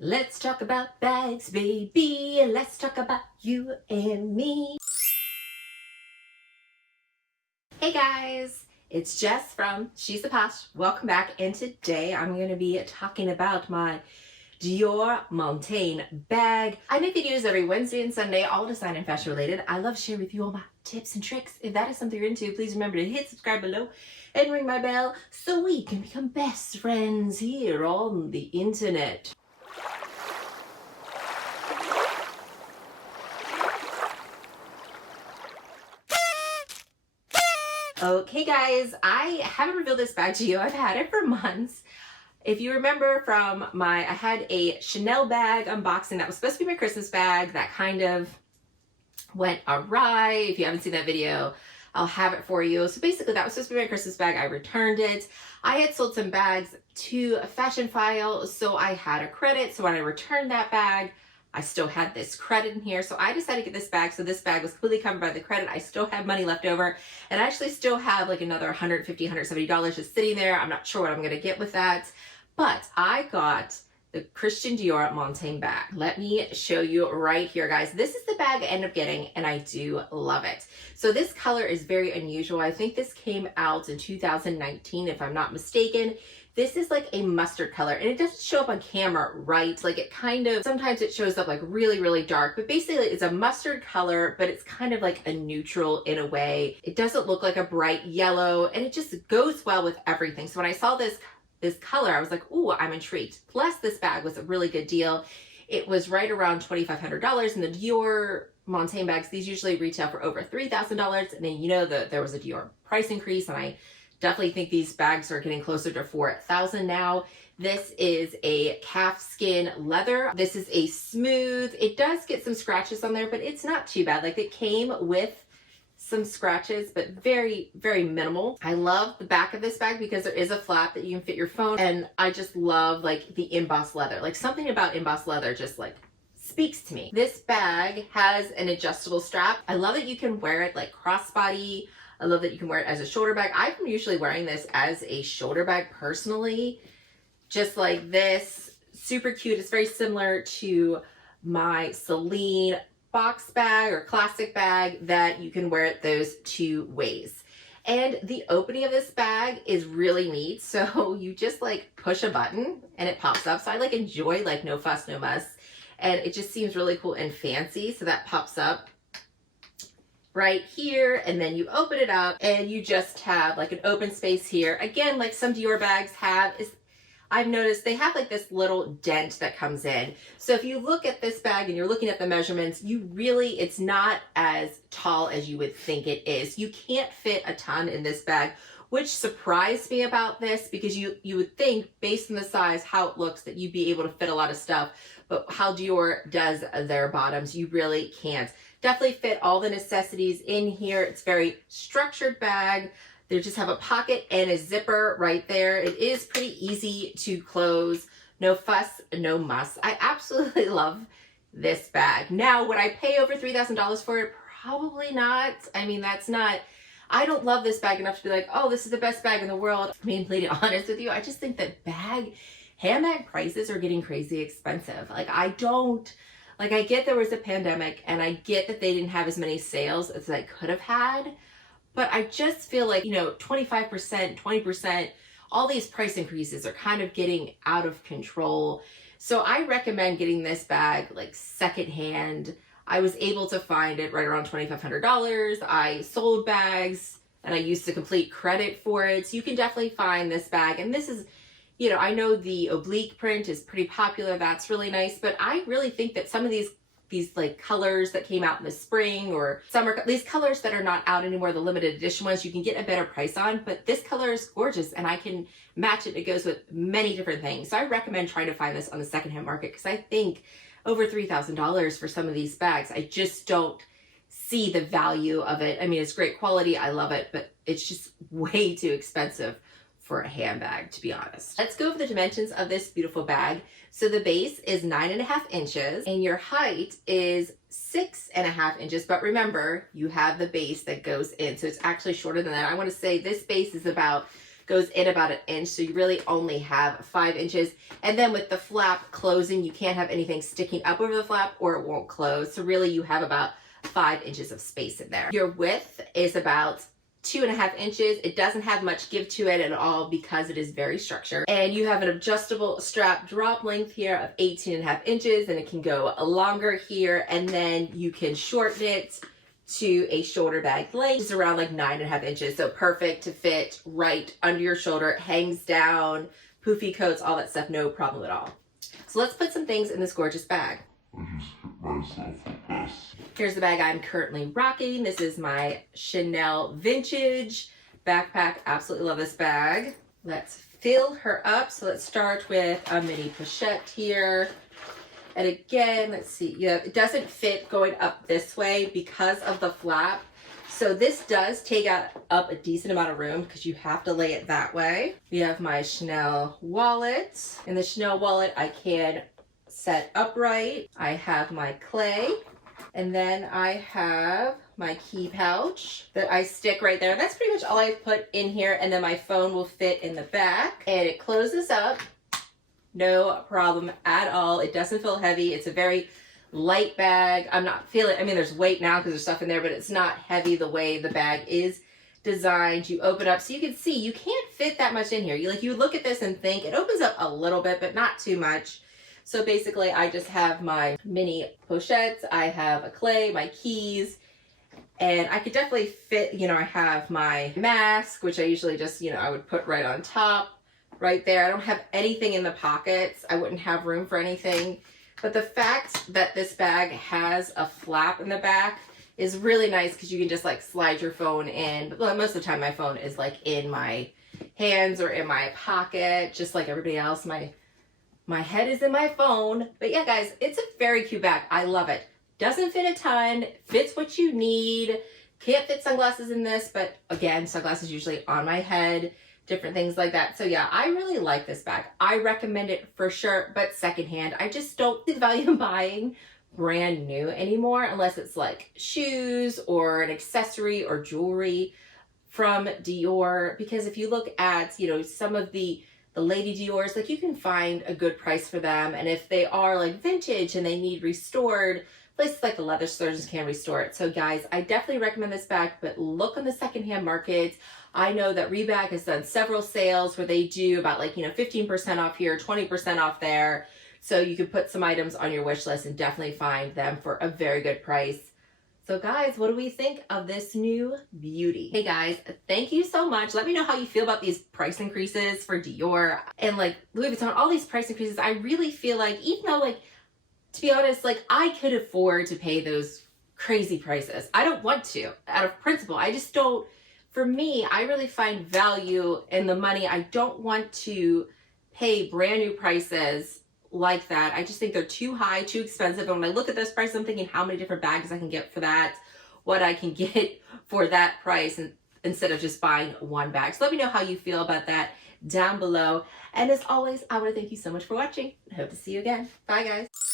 Let's talk about bags, baby. Let's talk about you and me. Hey guys, it's Jess from She's the Posh. Welcome back, and today I'm going to be talking about my Dior Montaigne bag. I make videos every Wednesday and Sunday, all design and fashion related. I love sharing with you all my tips and tricks. If that is something you're into, please remember to hit subscribe below and ring my bell so we can become best friends here on the internet. Okay guys, I haven't revealed this bag to you. I've had it for months. If you remember from I had a Chanel bag unboxing that was supposed to be my Christmas bag that kind of went awry. If you haven't seen that video, I'll have it for you. So basically that was supposed to be my Christmas bag. I returned it. I had sold some bags to a fashion file, so I had a credit. So when I returned that bag, I still had this credit in here. So I decided to get this bag. So this bag was completely covered by the credit. I still have money left over, and I actually still have like another $150, $170 just sitting there. I'm not sure what I'm going to get with that, but I got the Christian Dior Montaigne bag. Let me show you right here, guys. This is the bag I ended up getting, and I do love it. So this color is very unusual. I think this came out in 2019, if I'm not mistaken. This is like a mustard color, and it doesn't show up on camera, right? Like it kind of, sometimes it shows up like really, really dark, but basically it's a mustard color, but it's kind of like a neutral in a way. It doesn't look like a bright yellow, and it just goes well with everything. So when I saw this color, I was like, ooh, I'm intrigued. Plus this bag was a really good deal. It was right around $2,500, and the Dior Montaigne bags, these usually retail for over $3,000. And then, you know, there was a Dior price increase, and I definitely think these bags are getting closer to $4,000 now. This is a calfskin leather. This is a smooth, it does get some scratches on there, but it's not too bad. Like it came with some scratches, but very, very minimal. I love the back of this bag because there is a flap that you can fit your phone. And I just love like the embossed leather. Like something about embossed leather just like speaks to me. This bag has an adjustable strap. I love that you can wear it like crossbody. I love that you can wear it as a shoulder bag. I'm usually wearing this as a shoulder bag personally, just like this. Super cute. It's very similar to my Celine box bag or classic bag that you can wear it those two ways. And the opening of this bag is really neat. So you just like push a button and it pops up. So I like enjoy like no fuss, no muss. And it just seems really cool and fancy. So that pops up right here, and then you open it up and you just have like an open space here. Again, like some Dior bags have, I've noticed they have like this little dent that comes in. So if you look at this bag and you're looking at the measurements, it's not as tall as you would think it is. You can't fit a ton in this bag, which surprised me about this, because you would think based on the size, how it looks, that you'd be able to fit a lot of stuff, but how Dior does their bottoms, you really can't. Definitely fit all the necessities in here. It's very structured bag. They just have a pocket and a zipper right there. It is pretty easy to close. No fuss, no muss. I absolutely love this bag. Now, would I pay over $3,000 for it? Probably not. I mean, I don't love this bag enough to be like, oh, this is the best bag in the world. I mean, to be honest with you, I just think that handbag prices are getting crazy expensive. I get there was a pandemic, and I get that they didn't have as many sales as I could have had, but I just feel like, 25%, 20%, all these price increases are kind of getting out of control. So I recommend getting this bag like secondhand. I was able to find it right around $2,500. I sold bags and I used the complete credit for it. So you can definitely find this bag. And this is, I know the oblique print is pretty popular. That's really nice. But I really think that some of these like colors that came out in the spring or summer, these colors that are not out anymore, the limited edition ones, you can get a better price on. But this color is gorgeous, and I can match it. It goes with many different things. So I recommend trying to find this on the secondhand market, because I think over $3,000 for some of these bags, I just don't see the value of it. I mean, it's great quality. I love it, but it's just way too expensive for a handbag, to be honest. Let's go over the dimensions of this beautiful bag. So the base is 9.5 inches and your height is 6.5 inches. But remember, you have the base that goes in. So it's actually shorter than that. I want to say this base is about goes in about 1 inch, so you really only have 5 inches. And then with the flap closing, you can't have anything sticking up over the flap or it won't close. So really you have about 5 inches of space in there. Your width is about 2.5 inches. It doesn't have much give to it at all because it is very structured. And you have an adjustable strap drop length here of 18.5 inches, and it can go longer here, and then you can shorten it to a shoulder bag length, is around like 9.5 inches. So perfect to fit right under your shoulder, hangs down, poofy coats, all that stuff, no problem at all. So let's put some things in this gorgeous bag. I just hit myself with this. Here's the bag I'm currently rocking. This is my Chanel Vintage backpack. Absolutely love this bag. Let's fill her up. So let's start with a mini pochette here. And again, let's see, yeah, it doesn't fit going up this way because of the flap. So this does take up a decent amount of room because you have to lay it that way. We have my Chanel wallet. In the Chanel wallet, I can set upright. I have my clay. And then I have my key pouch that I stick right there. That's pretty much all I put in here. And then my phone will fit in the back. And it closes up. No problem at all. It doesn't feel heavy. It's a very light bag. I'm not feeling, I mean, there's weight now because there's stuff in there, but it's not heavy the way the bag is designed. You open up so you can see you can't fit that much in here. You look at this and think it opens up a little bit, but not too much. So basically I just have my mini pochettes. I have a clay, my keys, and I could definitely fit, I have my mask, which I usually just, I would put right on top. Right there. I don't have anything in the pockets. I wouldn't have room for anything. But the fact that this bag has a flap in the back is really nice because you can just like slide your phone in. But most of the time my phone is like in my hands or in my pocket, just like everybody else. My head is in my phone. But yeah, guys, it's a very cute bag. I love it. Doesn't fit a ton, fits what you need. Can't fit sunglasses in this, but again, sunglasses usually on my head. Different things like that. So yeah, I really like this bag. I recommend it for sure, but secondhand. I just don't see the value in buying brand new anymore unless it's like shoes or an accessory or jewelry from Dior. Because if you look at, some of the Lady Dior's, like you can find a good price for them. And if they are like vintage and they need restored, places like the leather surgeons can restore it. So guys, I definitely recommend this bag, but look on the secondhand market. I know that Rebag has done several sales where they do about 15% off here, 20% off there. So you can put some items on your wish list and definitely find them for a very good price. So guys, what do we think of this new beauty? Hey guys, thank you so much. Let me know how you feel about these price increases for Dior and Louis Vuitton, all these price increases. I really feel like, even though to be honest, I could afford to pay those crazy prices. I don't want to, out of principle. I just don't. For me, I really find value in the money. I don't want to pay brand new prices like that. I just think they're too high, too expensive. And when I look at those prices, I'm thinking how many different bags I can get for that, what I can get for that price, and instead of just buying one bag. So let me know how you feel about that down below. And as always, I want to thank you so much for watching. I hope to see you again. Bye, guys.